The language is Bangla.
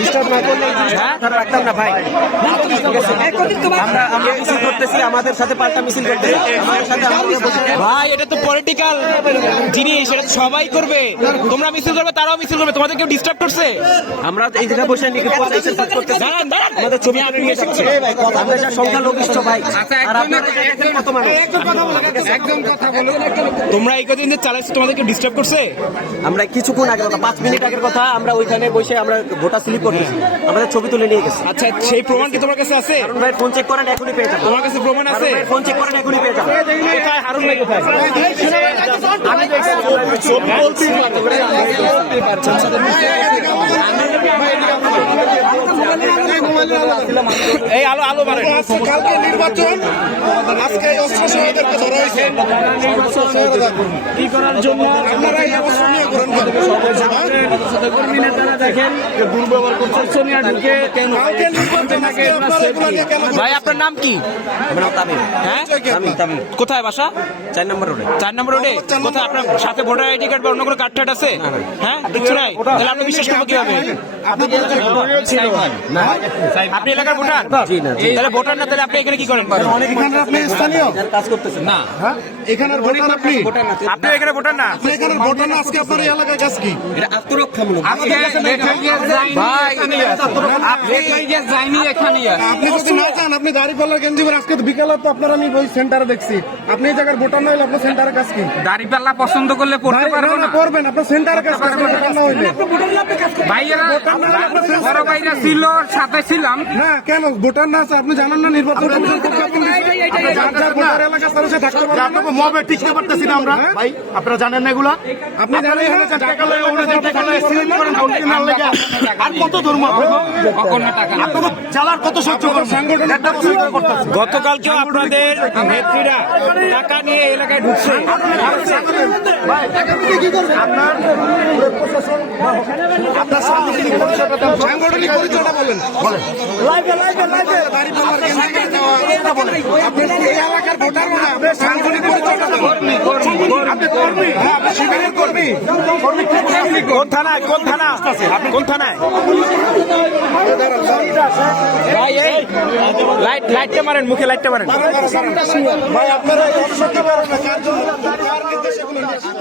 ডিস্টার্ব না করলে রাখতাম না ভাই। আমরা মিছিল করতেছি, আমাদের সাথে পাল্টা মিছিল করতে ভাই, এটা তো পলিটিক্যাল জিনিস, এটা তো সবাই করবে। তোমরা মিছিল করবে, তারাও মিছিল করবে, তোমাদের কেউ ডিস্টার্ব করছে? আমরা এই জায়গায় বসে করতেছি, আমাদের ছবি তুলে নিয়ে যাচ্ছে। আমরা যা সংখ্যালঘিষ্ঠ ভাই, আর আপনারা দেখেন কত মানুষ। তোমরা এই কদিন যে চালাচ্ছ, তোমাদের কেউ ডিস্টার্ব করছে? আমরা কিছুক্ষণ আগে কথা, 5 মিনিট আগের কথা, আমরা ওইখানে বসে আমরা ভোটার স্লিপ করতেছি, আমাদের ছবি তুলে নিয়ে গেছে। আচ্ছা, সেই প্রমাণ কি তোমার কাছে আছে? হারুন ভাই ফোন চেক করেন, এখনই পেয়ে যাবেন। তোমার কাছে প্রমাণ আছে? ফোন চেক করেন, এখনই পেয়ে যাবেন। কোথায় হারুন ভাই, কোথায়? আমি দেখছি এই আলো আলো মারে। কালকে নির্বাচন, আজকে অস্ত্র সহায়তাকে ধরা হয়েছে কি করার জন্য আপনারা এই অস্ত্র নিয়ে গ্রহণ করেন। কর্মী নেতারা দেখেন দুর্ব্যবহার করছে, সোনিয়া ঢুকে কালকে নির্বাচন, আজকে আপনারা এগুলোকে কেন ভাই, আপনার নাম কি? হ্যাঁ, কোথায় বাসা? 4 নম্বর রোডে। 4 নম্বর রোডে। কোথায় আপনার সাথে ভোটার আইডি কার্ড বা অন্য কোনো কার্ড টার্ড আছে? হ্যাঁ, কিছু নাই। তাহলে আপনি বিশ্বাস করবো কিভাবে? আপনি এলাকার ভোটার? তাহলে ভোটার না, তাহলে আপনি এখানে কি করেন? এখানে আপনি স্থানীয় কাজ করতেছেন না, এখানের ভোটার আপনি আপনি এখানে ভোটার না। আপনি এখানের ভোটার না, আজকে আপনার এই এলাকায় কাজ কি? এটা আত্মরক্ষামূলক। ভাই, আপনি যদি না চান, আপনি দাঁড়িপাল্লার গেঞ্জি পরে, আজকে বিকালে তো আপনার আমি ওই সেন্টারে দেখছি, আপনি এই জায়গার ভোটার না হলে আপনার সেন্টারে কাজ কি? দাড়িপাল্লা পছন্দ করলে পড়তে পারবো না। করবেন, আপনার সেন্টারে কাজ করবেন, ভোটার না হইলে। ভাইয়েরা বড় ভাইরা ছিল, সাথে ছিলাম। না কেন ভোটার না আছে? আপনি জানেন না নির্বাচন কমিশন করতে আপনি ভোটার এলাকা সাথে থাকতে পারবেন না। মবে টিকতে পারতেছি না আমরা ভাই, আপনারা জানেন না এগুলা? আপনি জানেন না টাকা লয়ে ওনাদের টাকা লয়ে সিলেক্ট করেন ভোটার লাগা। আর কত ধর্ম আপনাদের জ্বালার কত সহ্য করবেন? একটা বছর ধরে করতেছেন। গতকালকেও আপনাদের নেত্রীরা টাকা নিয়ে এই এলাকায় ঢুকছে। ভাই কি করবেন আপনার প্রশাসন আপনার সাংগঠনিক পরিচয়টা দেন। সাংগঠনিক পরিচয়টা বলেন। দাঁড়িপাল্লার গেঞ্জি পরে যাওয়া, আপনি এই এলাকার ভোটার না, সাংগঠনিক পরিচয়টা বলেন। আপনি কর্মী? হ্যাঁ, আপনি শিবিরের কর্মী। কোন থানায়? কোন থানা? কোন থানায়? ভাই, এই লাইটটা মারেন, মুখে লাইটটা মারেন। ভাই আপনারা এই অবসরটা পারেন না, কার জন্য কার নির্দেশে এগুলো নিয়ে আসেন?